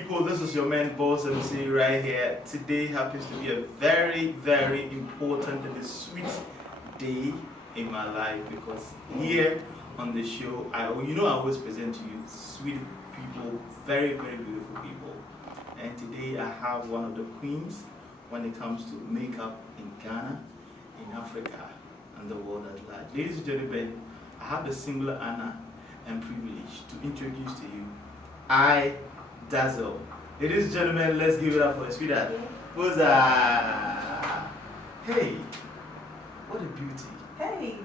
people, this is your man Boss MC right here. Today happens to be a very, very important and a sweet day in my life because here on the show, I always present to you sweet people, very, very beautiful people. And today I have one of the queens when it comes to makeup in Ghana, in Africa, and the world at large. Ladies and gentlemen, I have the singular honor and privilege to introduce to you Idazzle. Ladies and gentlemen, let's give it up for the sweetheart. Huzzah! Hey, what a beauty. Hey,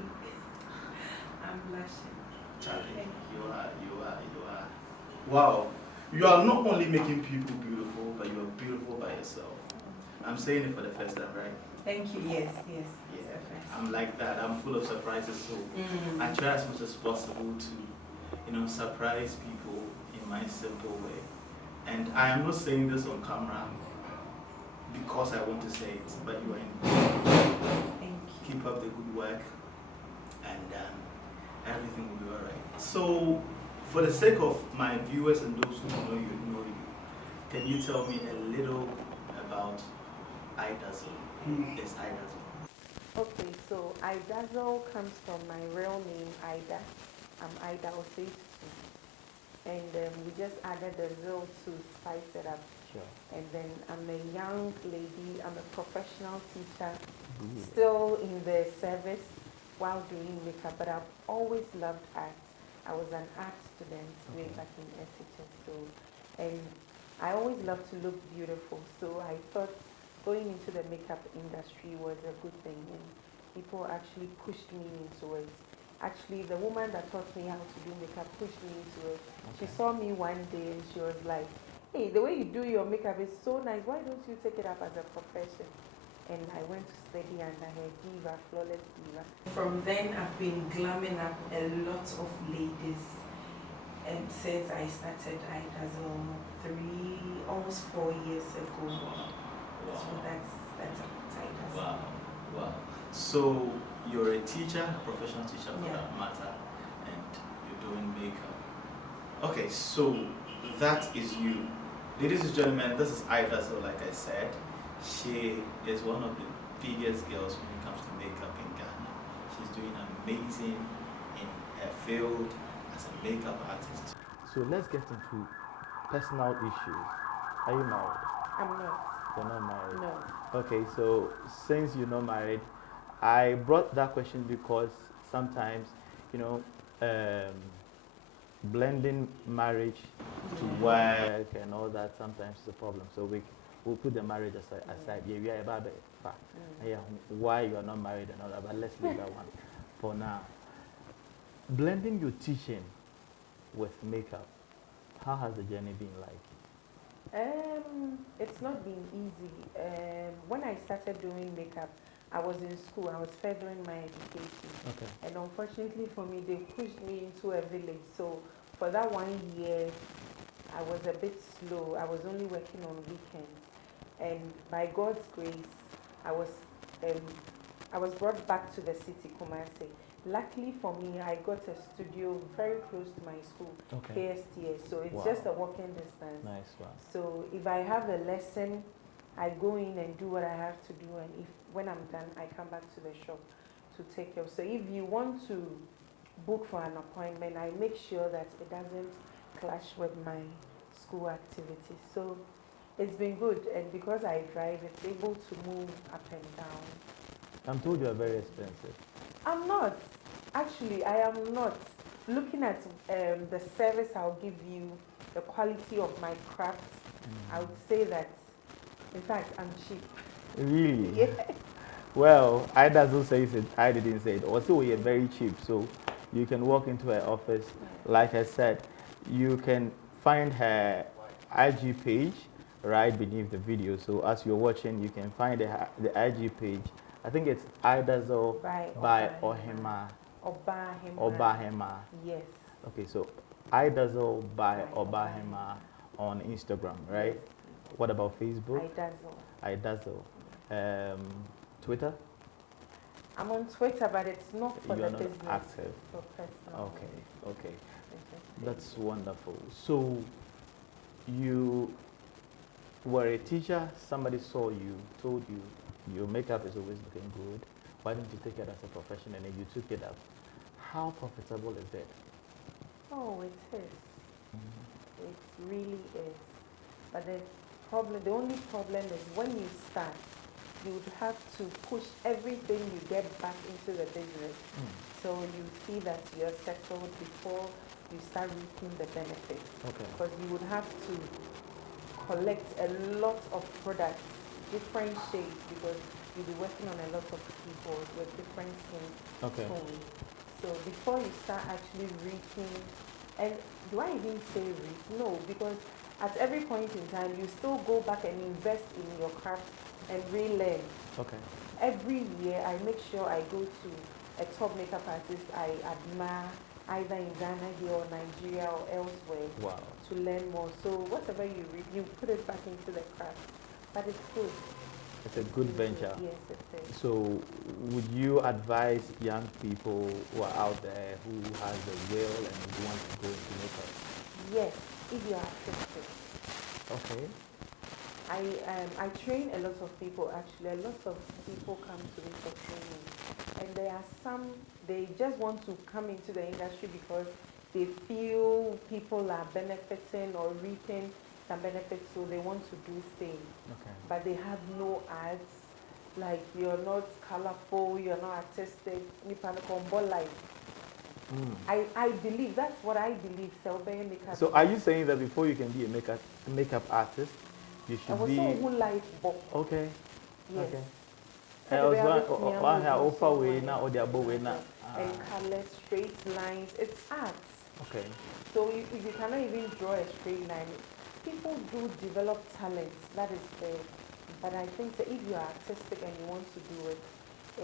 I'm blushing. Charlie, you are. Wow, you are not only making people beautiful, but you are beautiful by yourself. I'm saying it for the first time, right? Thank you. Yes. Yeah, I'm like that. I'm full of surprises, so I try as much as possible to, surprise people in my simple way. And I am not saying this on camera because I want to say it, but you are in. Thank you. Keep up the good work, and everything will be alright. So, for the sake of my viewers and those who know you, can you tell me a little about Idazzle? Who is Idazzle? Okay, so Idazzle comes from my real name, Ida. I'm Ida Osei. And we just added the Zill to spice it up. Sure. And then I'm a young lady, I'm a professional teacher, still in the service while doing makeup, but I've always loved art. I was an art student way back in SHS, so, and I always loved to look beautiful, so I thought going into the makeup industry was a good thing, and people actually pushed me into it. Actually, the woman that taught me how to do makeup pushed me into it. She saw me one day and she was like, hey, the way you do your makeup is so nice, why don't you take it up as a profession? And I went to study under her, Diva, Flawless Diva. From then, I've been glamming up a lot of ladies. And since I started Idazzle almost 4 years ago. Wow. So that's Idazzle. Wow. So you're a teacher, professional teacher for Yeah. that matter, and you're doing makeup. Okay, so that is you. Ladies and gentlemen, this is Idazzle, like I said. She is one of the biggest girls when it comes to makeup in Ghana. She's doing amazing in her field as a makeup artist. So let's get into personal issues. Are you married? I'm not. You're not married? No. Okay, so since you're not married, I brought that question because sometimes, blending marriage to work and all that sometimes is a problem. So we'll put the marriage aside. Yeah, we are about why you are not married and all that, but let's leave that one for now. Blending your teaching with makeup, how has the journey been like? It's not been easy. When I started doing makeup, I was in school. I was furthering my education. Okay. And unfortunately for me, they pushed me into a village. So for that 1 year, I was a bit slow. I was only working on weekends. And by God's grace, I was brought back to the city, Kumasi. Luckily for me, I got a studio very close to my school, KSTS. So it's just a walking distance. Nice one. So if I have a lesson, I go in and do what I have to do, and when I'm done, I come back to the shop to take care. So if you want to book for an appointment, I make sure that it doesn't clash with my school activities. So it's been good, and because I drive, it's able to move up and down. I'm told you are very expensive. I'm not. Actually, I am not. Looking at the service I'll give you, the quality of my craft, I would say that, in fact, I'm cheap. Really? Yeah. Well, Idazzle says it, I didn't say it. Also, we are very cheap, so you can walk into her office. Like I said, you can find her IG page right beneath the video. So as you're watching, you can find the IG page. I think it's Idazzle by Ohima. Obahema. Yes. Okay, so Idazzle by Obahema on Instagram, right? Yes. What about Facebook? Idazzle. Twitter? I'm on Twitter, but it's not for You're the not business. active. It's for personal. Okay. That's wonderful. So you were a teacher, somebody saw you, told you, your makeup is always looking good, why don't you take it as a profession, and then you took it up. How profitable is it? Oh, it is. Mhm. It really is. But the only problem is when you start, you would have to push everything you get back into the business. Mm. So you see that you're settled before you start reaping the benefits. Okay. Because you would have to collect a lot of products, different shades, because you'll be working on a lot of people with different skin Okay. tones. So before you start actually reaping, and do I even say reap? No, because at every point in time, you still go back and invest in your craft and relearn. Okay. Every year, I make sure I go to a top makeup artist I admire, either in Ghana here or Nigeria or elsewhere, Wow. to learn more. So whatever you reap, you put it back into the craft. But it's good. It's a good really venture. Yes, it is. So, would you advise young people who are out there who has the will and who want to go into makeup? Yes, if you are artistic. Okay. I train a lot of people actually. A lot of people come to me for training. And there are some, they just want to come into the industry because they feel people are benefiting or reaping some benefits, so they want to do same. Okay. But they have no ads, like you're not colorful, you're not artistic, life. I believe, that's what I believe, makeup. So, are you saying that before you can be a makeup artist, you I should was be so who life book. okay? Yes. Okay. So I the was way I look one near one me hair was offer so way fine. now or the above way now. And colors, straight lines, it's art. Okay. So if you cannot even draw a straight line, people do develop talents, that is there. But I think that if you are artistic and you want to do it,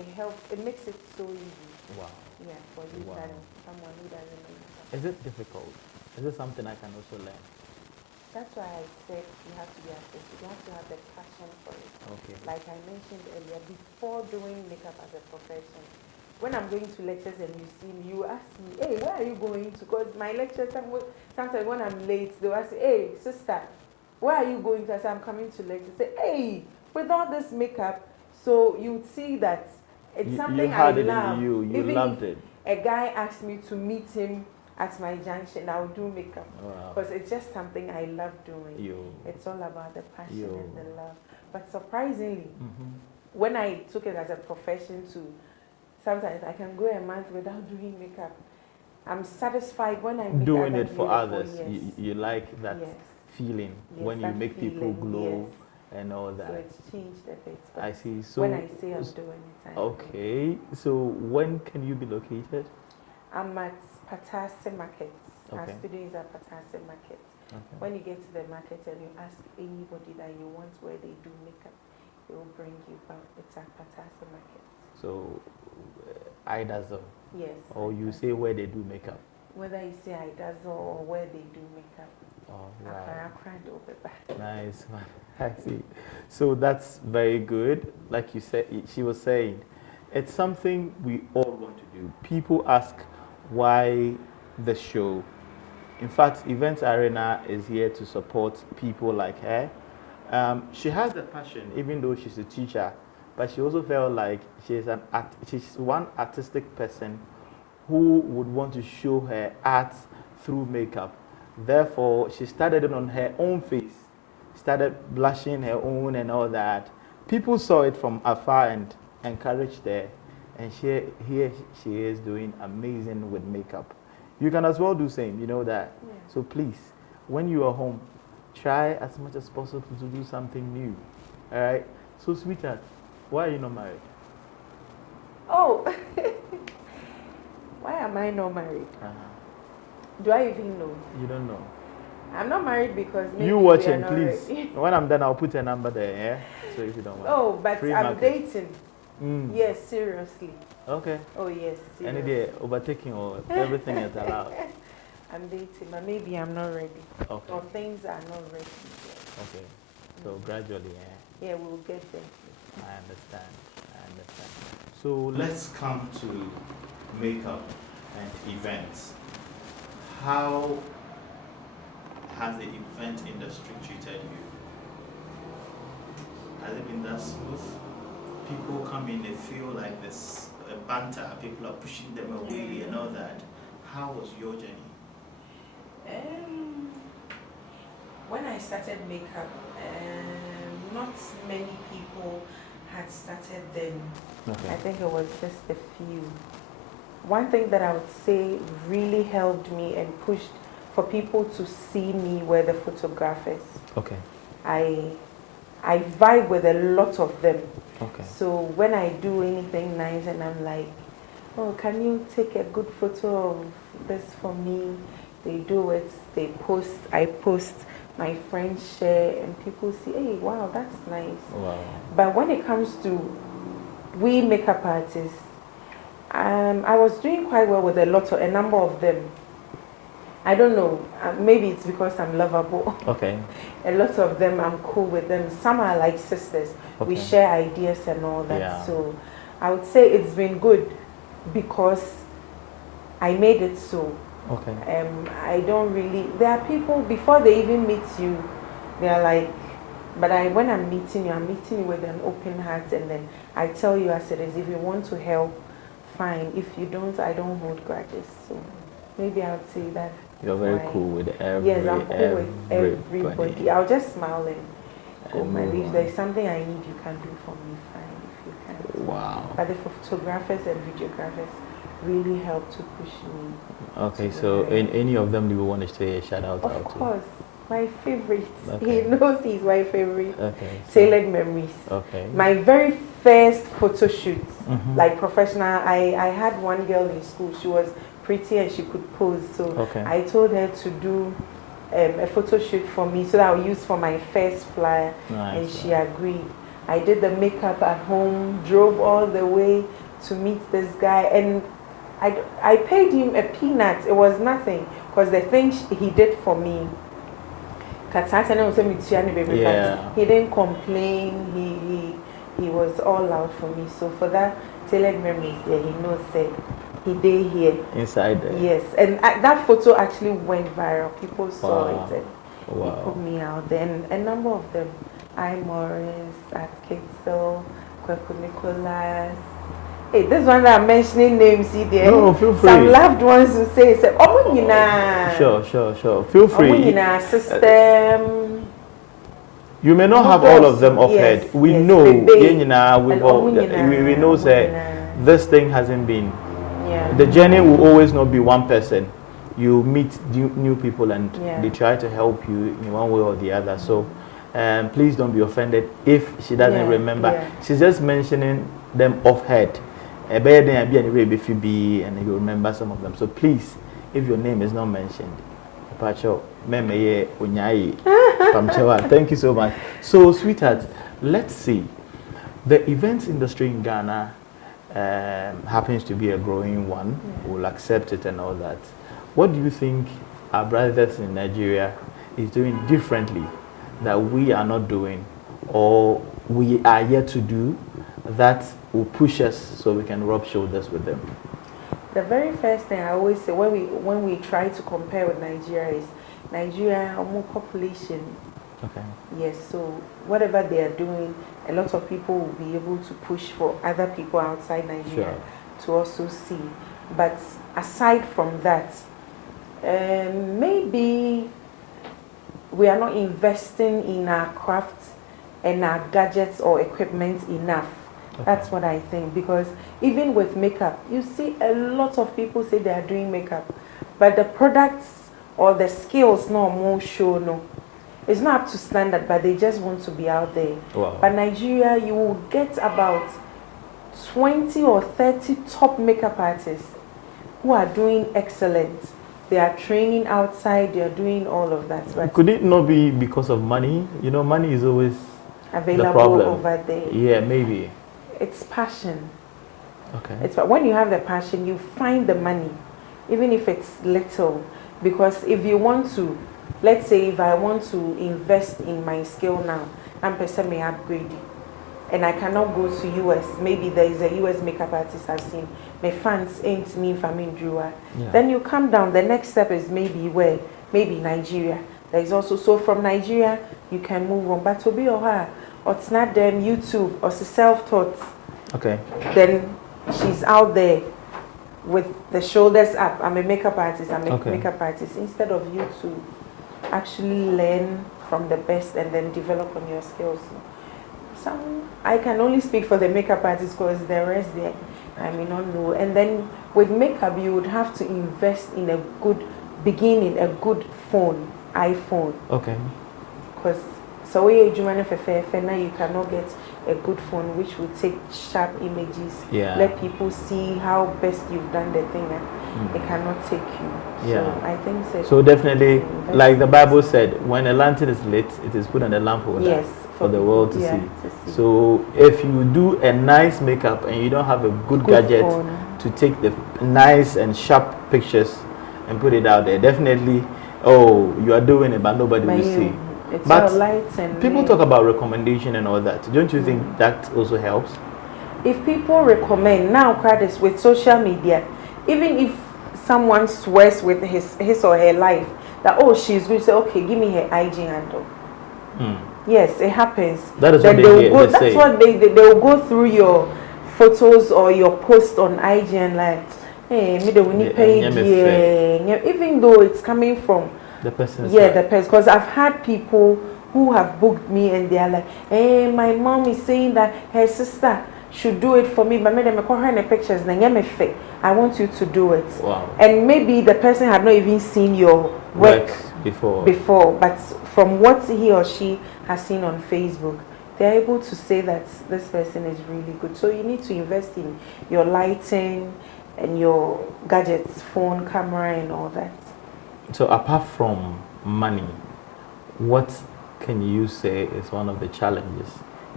it helps, it makes it so easy. Wow. Yeah, for you Wow. someone who doesn't know. Is it difficult? Is it something I can also learn? That's why I said you have to be artistic, you have to have the passion for it. Okay. Like I mentioned earlier, before doing makeup as a profession, when I'm going to lectures and you see me, you ask me, hey, where are you going to? Because my lectures, sometimes when I'm late, they'll ask, hey, sister, where are you going to? I say, I'm coming to lecture. Say, hey, with all this makeup, so you see that it's something you had I it love. in you. You Even loved if it. a guy asked me to meet him at my junction, I'll do makeup. Wow. Because it's just something I love doing. You. It's all about the passion Yo. and the love. But surprisingly, Mm-hmm. when I took it as a profession too, sometimes I can go a month without doing makeup. I'm satisfied when I make Doing others it for beautiful, others. Yes. You like that Yes. feeling Yes, when you that make people feeling, glow yes. and all that. So it's changed a bit. But I see. So when I say I'm doing it, I do. okay. So when can you be located? I'm at Patase Market. Our Okay. studio is at Patase Market. Okay. When you get to the market and you ask anybody that you want where they do makeup, they will bring you back. It's at Patase Market. So Idazzle. Yes. Or you say where they do makeup. Whether you say Idazzle or where they do makeup. All right. Accra, will be back. Nice one. I see. So that's very good. Like you said, she was saying, it's something we all want to do. People ask why the show. In fact, Event Arena is here to support people like her. She has the passion, even though she's a teacher, but she also felt like she's one artistic person who would want to show her art through makeup. Therefore, she started it on her own face, started blushing her own and all that. People saw it from afar and encouraged her, and here she is doing amazing with makeup. You can as well do same, you know that. Yeah. So please, when you are home, try as much as possible to do something new. All right. So sweetheart, why are you not married? Oh, why am I not married? Do I even know? You don't know. I'm not married because maybe You we watching, are not please. ready. When I'm done, I'll put a number there. Yeah. So if you don't want. Oh, but Free I'm market. dating. Mm. Yes, seriously. Okay. Oh yes, Any seriously. day overtaking or everything is allowed. I'm dating, but maybe I'm not ready. Okay. Or things are not ready yet. Okay. So gradually, yeah. Yeah, we'll get there. I understand. So let's come to makeup and events. How has the event industry treated you? Has it been that smooth? People come in, they feel like this banter, people are pushing them away and all that. How was your journey? When I started makeup, not many people had started then. Okay. I think it was just a few. One thing that I would say really helped me and pushed for people to see me were the photographers. Okay. I vibe with a lot of them. Okay. So when I do anything nice and I'm like, oh, can you take a good photo of this for me? They do it, they post, I post, my friends share, and people see, hey, wow, that's nice. Wow. But when it comes to we makeup artists, I was doing quite well with a number of them. I don't know, maybe it's because I'm lovable. Okay. A lot of them, I'm cool with them. Some are like sisters. Okay. We share ideas and all that. Yeah. So I would say it's been good because I made it so. Okay. I don't really, there are people, before they even meet you, they are like, but when I'm meeting you with an open heart, and then I tell you as it is. If you want to help, fine. If you don't, I don't hold grudges. So maybe I would say that. You're very cool with everybody. Yes, I'm cool with everybody. I'll just smile and go my way. If there's something I need, you can do for me, fine. If you can. Wow. But the photographers and videographers really help to push me. Okay, so in any of them, do you want to say a shout out? Of course, my favorite. Okay. He knows he's my favorite. Okay. So, Tailored Memories. okay. My very first photo shoot, Mhm. like professional. I had one girl in school. She was pretty and she could pose. So Okay. I told her to do a photo shoot for me so that I'll use for my first flyer. Nice. And she agreed. I did the makeup at home, drove all the way to meet this guy, and I paid him a peanut. It was nothing because the thing he did for me, yeah. he didn't complain. He was all out for me. So for that Tailored Memories, yeah, he knows that he did here. Inside there. Yes, and that photo actually went viral. People saw Wow. it and they put me out there. And a number of them, I Morris, at Kitzel, Kweku Nicholas. Hey, this one that I'm mentioning names, see there. No, feel free. Some loved ones who say, Sure. Feel free. System. You may not have all of them off Yes, head. We yes, know, Bebe. we know that this thing hasn't been. Yeah. The journey will always not be one person. You meet new people and Yeah. they try to help you in one way or the other. So please don't be offended if she doesn't remember. Yeah. She's just mentioning them off head. And you remember some of them. So please, if your name is not mentioned, thank you so much. So, sweetheart, let's see. The events industry in Ghana happens to be a growing one. We'll accept it and all that. What do you think our brothers in Nigeria is doing differently that we are not doing, or we are yet to do, that will push us so we can rub shoulders with them? The very first thing I always say when we try to compare with Nigeria is Nigeria more population. Okay. Yes, so whatever they are doing, a lot of people will be able to push for other people outside Nigeria to also see. But aside from that, maybe we are not investing in our craft and our gadgets or equipment enough. Okay. That's what I think, because even with makeup, you see a lot of people say they are doing makeup, but the products or the skills no more show no. It's not up to standard, but they just want to be out there. Wow. But Nigeria, you will get about 20 or 30 top makeup artists who are doing excellent. They are training outside, they are doing all of that. But could it not be because of money? You know, money is always available the problem over there. Yeah, maybe. It's passion. Okay. But when you have the passion, you find the money, even if it's little. Because if you want to, let's say if I want to invest in my skill now, I'm person may upgrade it, and I cannot go to US. Maybe there is a US makeup artist I've seen. My fans ain't me if I'm in Drewa. Then you come down. The next step is maybe where? Maybe Nigeria. There is also, so from Nigeria you can move on. But to be or her, or it's not them YouTube, or it's self-taught. Okay. Then she's out there with the shoulders up. I'm a makeup artist. I'm a makeup artist. Instead of you to actually learn from the best and then develop on your skills. I can only speak for the makeup artists because the rest there I may not know. And then with makeup, you would have to invest in a good beginning, a good phone, iPhone. Okay. Because so now you cannot get a good phone which will take sharp images, let people see how best you've done the thing, and it cannot take you. Yeah. So I think so definitely, like the Bible said, when a lantern is lit, it is put on a lamp holder. Yes. For the world to see. So if you do a nice makeup and you don't have a good gadget phone to take the nice and sharp pictures and put it out there, definitely, you are doing it, but nobody will see. It's but all lights and people talk about recommendation and all that. Don't you think that also helps? If people recommend now, credits with social media, even if someone swears with his or her life that she's good, say give me her IG handle. Yes, it happens. That is then what they that's say. what they will go through your photos or your post on IG and like, hey, me the winning page, even though it's coming from the person. The person. Because I've had people who have booked me and they are like, hey, my mom is saying that her sister should do it for me, but me call her in the pictures. I want you to do it. Wow. And maybe the person had not even seen your work before, but from what he or she has seen on Facebook, they're able to say that this person is really good. So you need to invest in your lighting and your gadgets, phone, camera, and all that. So apart from money, what can you say is one of the challenges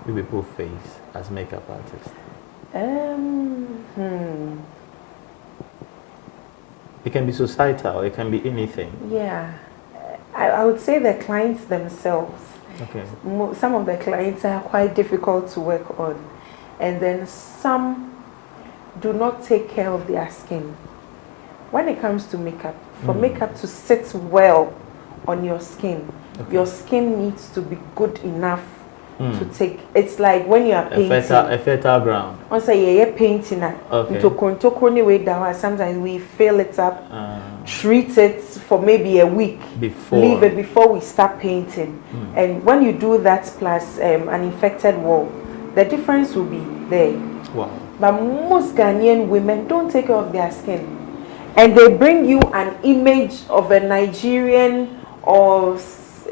you people face as makeup artists? It can be societal, it can be anything. Yeah. I would say the clients themselves. Okay. Some of the clients are quite difficult to work on. And then some do not take care of their skin. When it comes to makeup, for makeup to sit well on your skin, your skin needs to be good enough to take. It's like when you are painting. A fertile ground. Once you're painting, sometimes we fill it up, treat it for maybe a week, leave it before we start painting. And when you do that plus an infected wall, the difference will be there. Wow. But most Ghanaian women don't take care of their skin. And they bring you an image of a Nigerian or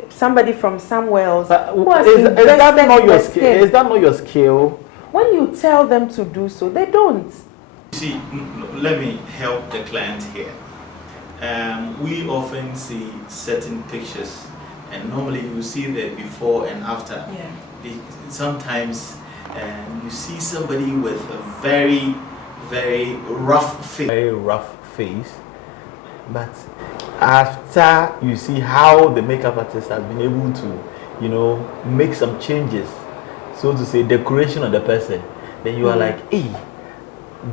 somebody from somewhere else. Is that not your skill? Is that not your skill? When you tell them to do so, they don't. See, let me help the client here. We often see certain pictures, and normally you see the before and after. Yeah. Sometimes you see somebody with a very, very rough face. Very rough face. But after you see how the makeup artist has been able to, make some changes, so to say, decoration of the person, then you are like, hey,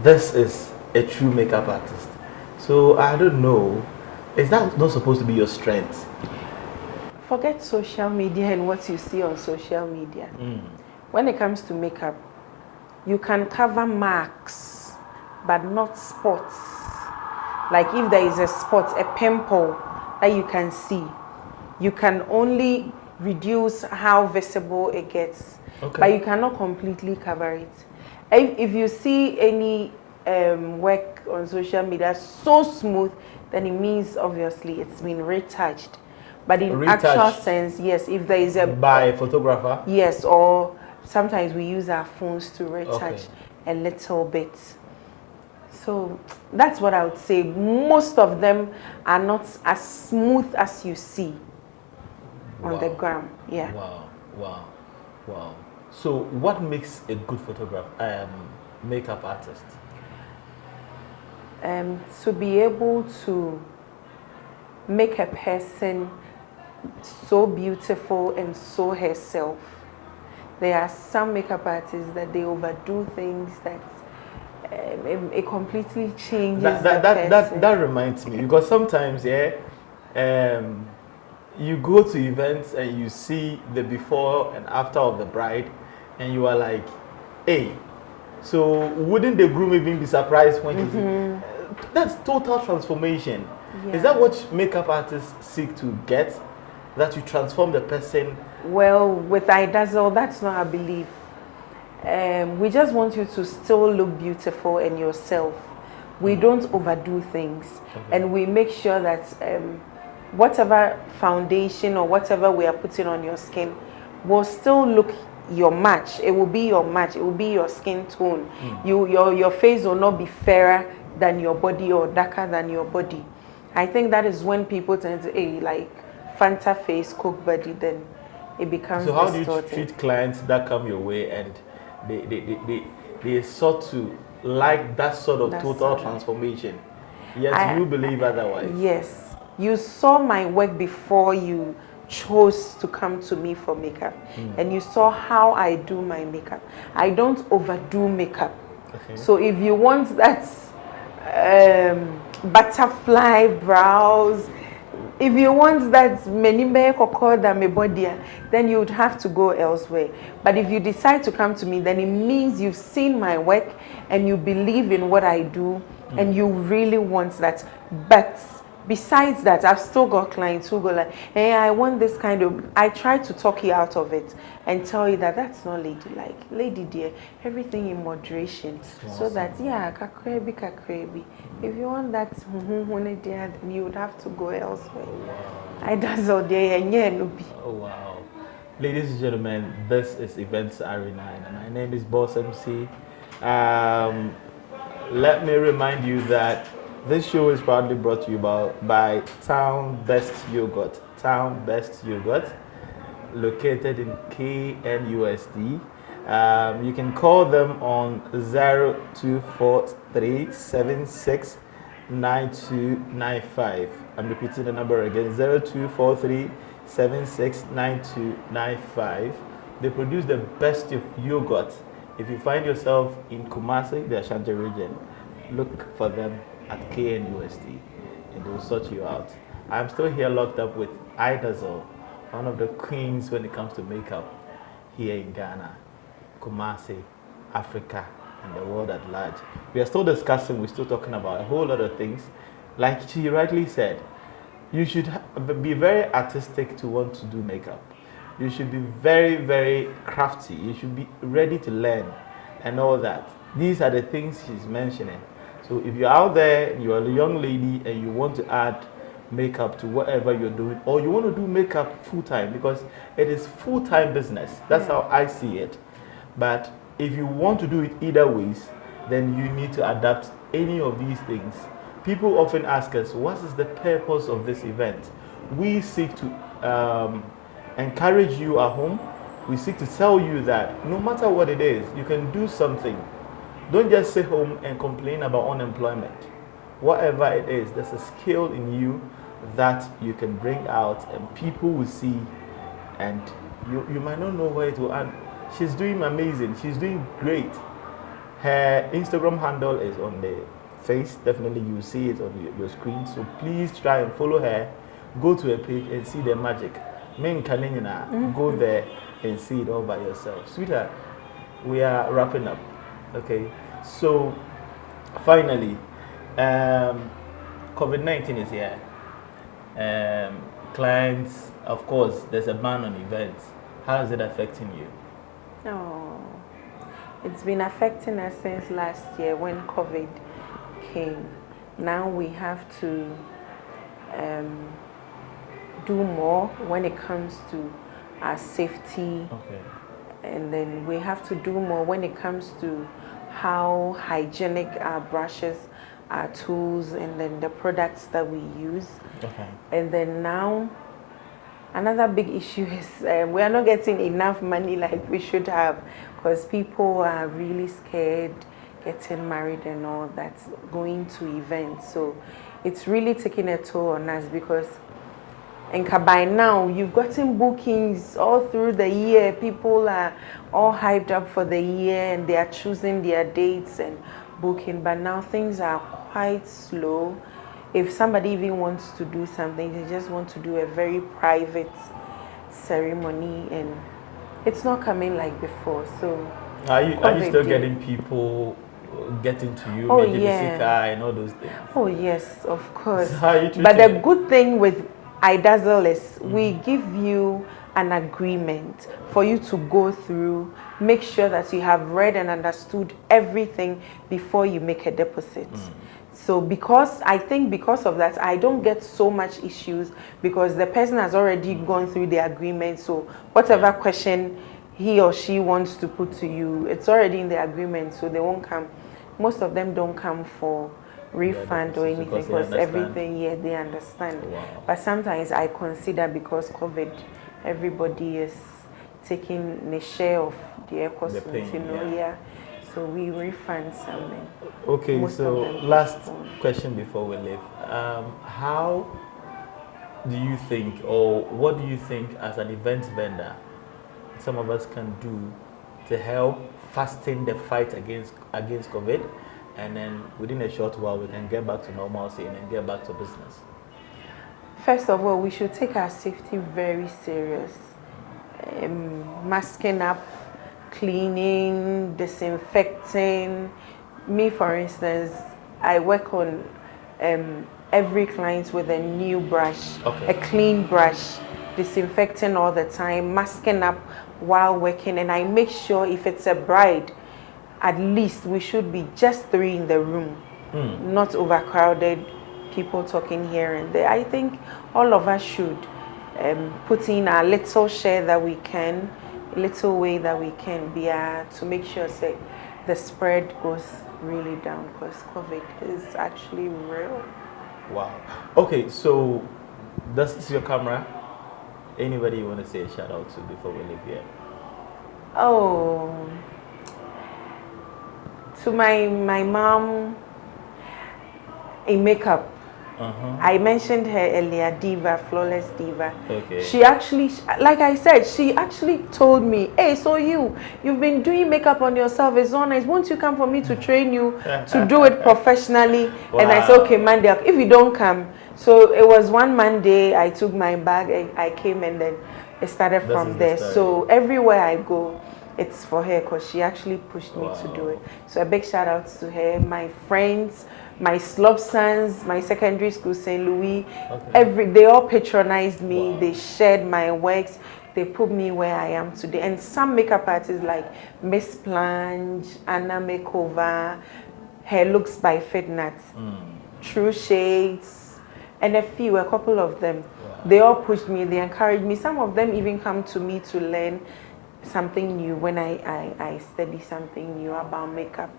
this is a true makeup artist. So I don't know, is that not supposed to be your strength? Forget social media and what you see on social media. When it comes to makeup, you can cover marks, but not spots. Like if there is a spot, a pimple that you can see, you can only reduce how visible it gets, but you cannot completely cover it. If you see any work on social media so smooth, then it means obviously it's been retouched. But in actual sense, yes, if there is by a photographer? Yes, or sometimes we use our phones to retouch a little bit. So that's what I would say. Most of them are not as smooth as you see on the gram. Yeah. Wow. So what makes a good makeup artist? To be able to make a person so beautiful and so herself. There are some makeup artists that they overdo things that it completely changes that reminds me, because sometimes you go to events and you see the before and after of the bride, and you are like, hey, so wouldn't the groom even be surprised when he sees? That's total transformation. Is that what makeup artists seek to get? That you transform the person? Well, with Idazzle, that's not our belief. We just want you to still look beautiful and yourself. We don't overdo things, and we make sure that whatever foundation or whatever we are putting on your skin will still look your match. It will be your match. It will be your skin tone. Your face will not be fairer than your body or darker than your body. I think that is when people tend to, hey, like Fanta face, Coke body, then it becomes So how distorted. do you treat clients that come your way and they sort to like that sort of total transformation, yet you believe otherwise? Yes. You saw my work before you chose to come to me for makeup, and you saw how I do my makeup. I don't overdo makeup. So if you want that butterfly brows, if you want that menimbe kokoda mebodia, then you would have to go elsewhere. But if you decide to come to me, then it means you've seen my work and you believe in what I do, and you really want that. But besides that, I've still got clients who go like, hey, I want this kind of, I try to talk you out of it and tell you that that's not ladylike. Lady dear, everything in moderation. So that, yeah, kakrebi, kakrebi. If you want that, then you would have to go elsewhere. Idazzle there, and yeah, no be. Oh wow. Ladies and gentlemen, this is Events Arena, and my name is Boss MC. Let me remind you that this show is proudly brought to you by Town Best Yogurt. Town Best Yogurt, located in KNUSD. You can call them on 0243769295. I'm repeating the number again, 0243769295. They produce the best of yogurt. If you find yourself in Kumasi, the Ashanti region, look for them at KNUSD and they will sort you out. I'm still here locked up with Idazzle, one of the queens when it comes to makeup here in Ghana, Kumasi, Africa, and the world at large. We are still discussing, we're still talking about a whole lot of things. Like she rightly said, you should be very artistic to want to do makeup. You should be very, very crafty. You should be ready to learn and all that. These are the things she's mentioning. So if you're out there, you're a young lady and you want to add makeup to whatever you're doing, or you want to do makeup full-time, because it is full-time business. That's how I see it. But if you want to do it either ways, then you need to adapt any of these things. People often ask us, what is the purpose of this event? We seek to encourage you at home. We seek to tell you that no matter what it is, you can do something. Don't just sit home and complain about unemployment. Whatever it is, there's a skill in you that you can bring out and people will see, and you might not know where it will end. She's doing amazing. She's doing great. Her Instagram handle is on the face. Definitely you will see it on your screen. So please try and follow her. Go to her page and see the magic. Go there and see it all by yourself. Sweetheart, we are wrapping up. Okay, so finally, COVID-19 is here. Clients, of course, there's a ban on events. How is it affecting you? Oh, it's been affecting us since last year when COVID came. Now we have to do more when it comes to our safety. Okay. And then we have to do more when it comes to how hygienic our brushes, our tools, and then the products that we use. Okay. And then now, another big issue is we are not getting enough money like we should have, because people are really scared getting married and all that, going to events. So it's really taking a toll on us, because by now, you've gotten bookings all through the year. People are all hyped up for the year and they are choosing their dates and booking. But now things are quite slow. if somebody even wants to do something, they just want to do a very private ceremony, and it's not coming like before. So Are you COVID still did. getting people getting to you, Oh, maybe yeah. Visika and all those things? Oh yes, of course. So how are you treating But the it? good thing with Idazzle is we give you an agreement for you to go through, make sure that you have read and understood everything before you make a deposit. So because of that, I don't get so much issues because the person has already gone through the agreement. So whatever question he or she wants to put to you, it's already in the agreement, so they won't come. Most of them don't come for refund or anything because everything, yeah, they understand. Wow. But sometimes I consider, because COVID, everybody is taking a share of the cost, pain, yeah. So we refund something. Okay, Most so of them last postpone. question before we leave. How do you think, or what do you think as an event vendor, some of us can do to help fasten the fight against COVID, and then within a short while we can get back to normalcy and then get back to business? First of all, we should take our safety very serious. Masking up, cleaning, disinfecting. Me, for instance, I work on every client with a new brush, a clean brush, disinfecting all the time, masking up while working, and I make sure if it's a bride, at least we should be just 3 in the room, not overcrowded, people talking here and there. I think all of us should put in a little share that we can, a little way that we can be to make sure say the spread goes really down, because COVID is actually real. Wow. Okay, so this is your camera. Anybody you want to say a shout out to before we leave here? Oh, to my mom in makeup. I mentioned her earlier, Diva, Flawless Diva. Okay. She actually, like I said, she actually told me, hey, so you've been doing makeup on yourself, it's so nice. Won't you come for me to train you to do it professionally? Wow. And I said, okay, Monday, if you don't come. So it was one Monday, I took my bag, I came, and then it started from there. So everywhere I go, it's for her, because she actually pushed me to do it. So a big shout out to her, my friends, my slob sons, my secondary school, St. Louis. They all patronized me. They shared my works. They put me where I am today. And some makeup artists like Miss Plange, Anna Makeover, Hair Looks by Fitnat, True Shades, and a couple of them. They all pushed me. They encouraged me. Some of them even come to me to learn something new when I study something new about makeup.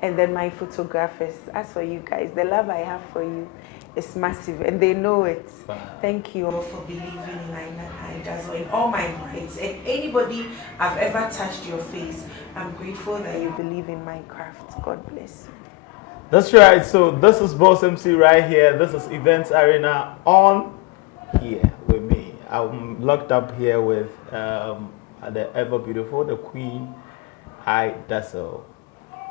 And then my photographers, as for you guys, the love I have for you is massive, and they know it. Wow. Thank you all for believing in Idazzle, in all my brides, and anybody I've ever touched your face. I'm grateful that you believe in my craft. God bless you. That's right. So this is Boss MC right here. This is Events Arena on here with me. I'm locked up here with the ever beautiful, the Queen Idazzle.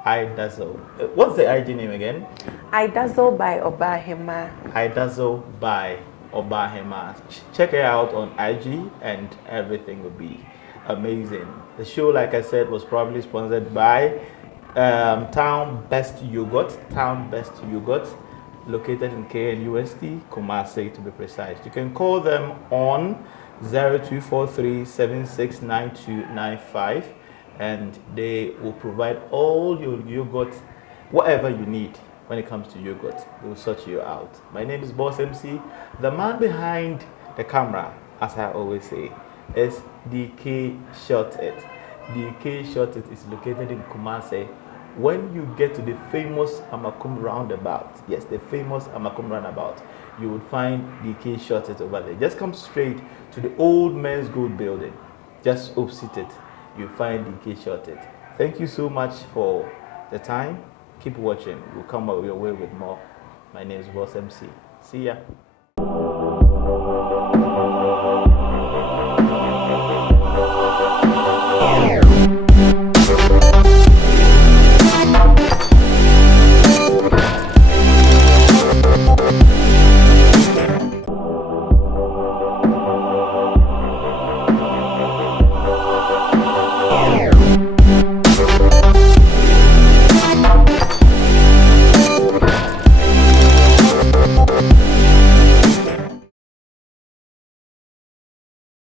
Idazzle. What's the IG name again? Idazzle by Obahema. Idazzle by Obahema. Check her out on IG and everything will be amazing. The show, like I said, was probably sponsored by Town Best Yogurt. Town Best Yogurt, located in KNUST, Kumasi to be precise. You can call them on 0243 769295. And they will provide all your yogurt, whatever you need when it comes to yogurt. They will sort you out. My name is Boss MC. The man behind the camera, as I always say, is DK Shot It. DK Shot It is located in Kumasi. When you get to the famous Amakum roundabout, yes, the famous Amakum roundabout, you would find DK Shot It over there. Just come straight to the old Men's Gold building, just opposite it. You find DK Shorted. Thank you so much for the time. Keep watching. We'll come your way with more. My name is Boss MC. See ya.